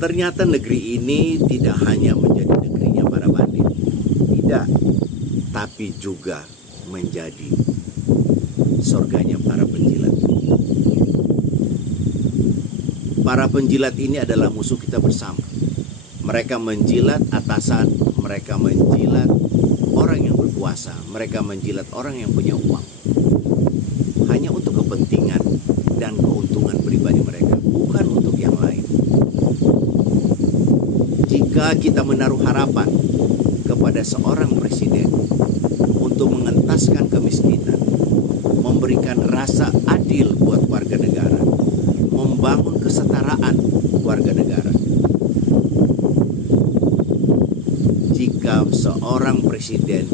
Ternyata negeri ini tidak hanya menjadi negerinya para bandit, tidak, tapi juga menjadi surganya para penjilat. Para penjilat ini adalah musuh kita bersama. Mereka menjilat atasan, mereka menjilat orang yang berkuasa, mereka menjilat orang yang punya uang. Hanya untuk kepentingan dan keuntungan pribadi mereka, bukan untuk yang lain. Jika kita menaruh harapan kepada seorang presiden untuk mengentaskan kemiskinan, memberikan rasa adil buat warga negara, membangun kesetaraan warga negara. Jika seorang presiden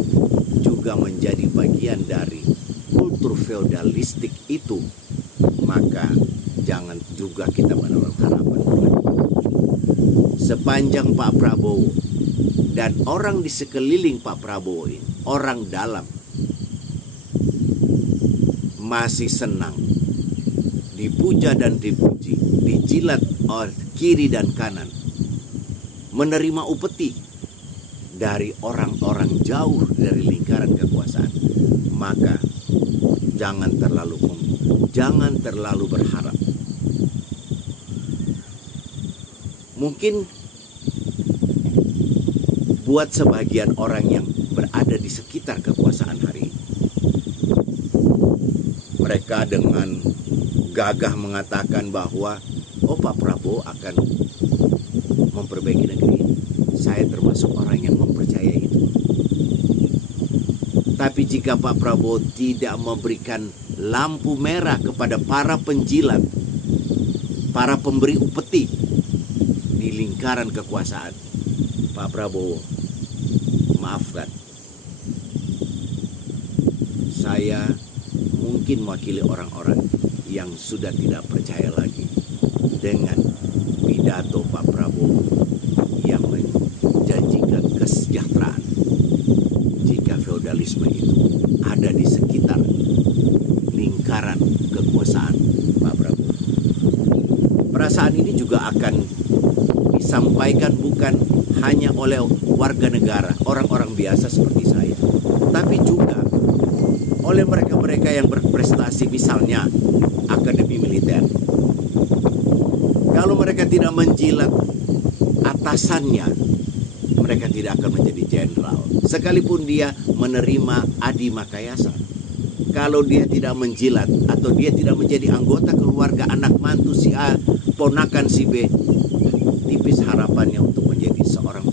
juga menjadi bagian dari kultur feodalistik itu, maka jangan juga kita menaruh harapan. Sepanjang Pak Prabowo dan orang di sekeliling Pak Prabowo ini, orang dalam, masih senang dipuja dan dipuji, dijilat oleh kiri dan kanan, menerima upeti dari orang-orang jauh dari lingkaran kekuasaan, maka jangan terlalu berharap. Mungkin buat sebagian orang yang berada di sekitar kekuasaan hari ini, mereka dengan gagah mengatakan bahwa Pak Prabowo akan memperbaiki negeri ini. Saya termasuk orang yang mempercayai itu. Tapi jika Pak Prabowo tidak memberikan lampu merah kepada para penjilat, para pemberi upeti di lingkaran kekuasaan, Pak Prabowo, maafkan, saya mungkin mewakili orang-orang yang sudah tidak percaya lagi dengan pidato Pak Prabowo yang menjanjikan kesejahteraan jika feodalisme itu ada di sekitar lingkaran kekuasaan Pak Prabowo. Perasaan ini juga akan disampaikan bukan hanya oleh warga negara, orang-orang biasa seperti saya, tapi juga oleh mereka-mereka yang berprestasi, misalnya akademi militer. Kalau mereka tidak menjilat atasannya, mereka tidak akan menjadi jenderal. Sekalipun dia menerima Adi Makayasa, kalau dia tidak menjilat atau dia tidak menjadi anggota keluarga anak mantu si A, ponakan si B, tipis harapannya untuk menjadi seorang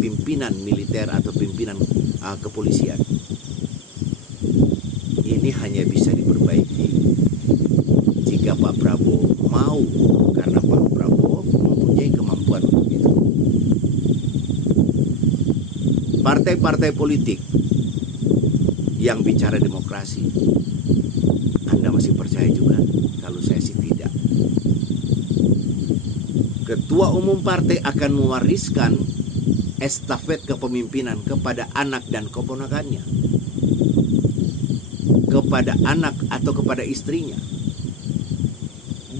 pimpinan militer atau pimpinan kepolisian. Ini hanya bisa diperbaiki jika Pak Prabowo mau, karena Pak Prabowo mempunyai kemampuan untuk itu. Partai-partai politik yang bicara demokrasi, Anda masih percaya juga? Kalau saya sih tidak. Ketua umum partai akan mewariskan estafet kepemimpinan kepada anak dan keponakannya, kepada anak atau kepada istrinya.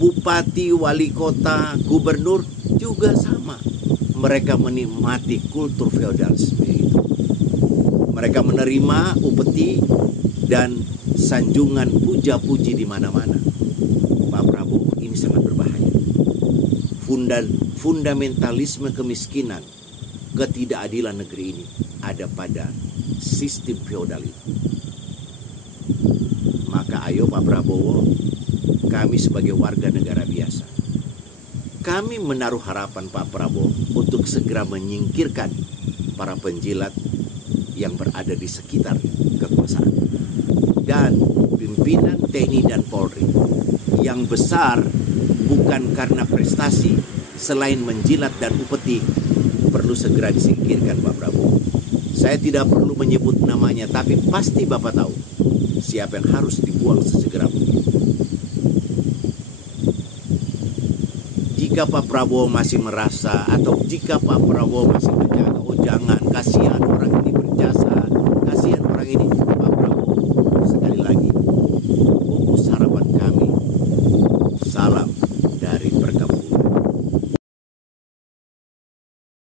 Bupati, wali kota, gubernur juga sama. Mereka menikmati kultur feodalisme itu. Mereka menerima upeti dan sanjungan puja-puji di mana-mana. Pak Prabowo, ini sangat berbahaya. Fundamentalisme kemiskinan, ketidakadilan negeri ini ada pada sistem feodal itu. Maka ayo Pak Prabowo, kami sebagai warga negara biasa, kami menaruh harapan Pak Prabowo untuk segera menyingkirkan para penjilat yang berada di sekitar kekuasaan. Dan pimpinan TNI dan Polri yang besar bukan karena prestasi, selain menjilat dan upeti, perlu segera disingkirkan Pak Prabowo. Saya tidak perlu menyebut namanya, tapi pasti Bapak tahu siapa yang harus dibuang sesegera mungkin. Jika Pak Prabowo masih merasa, atau jika Pak Prabowo masih menjaga, oh jangan, kasihan orang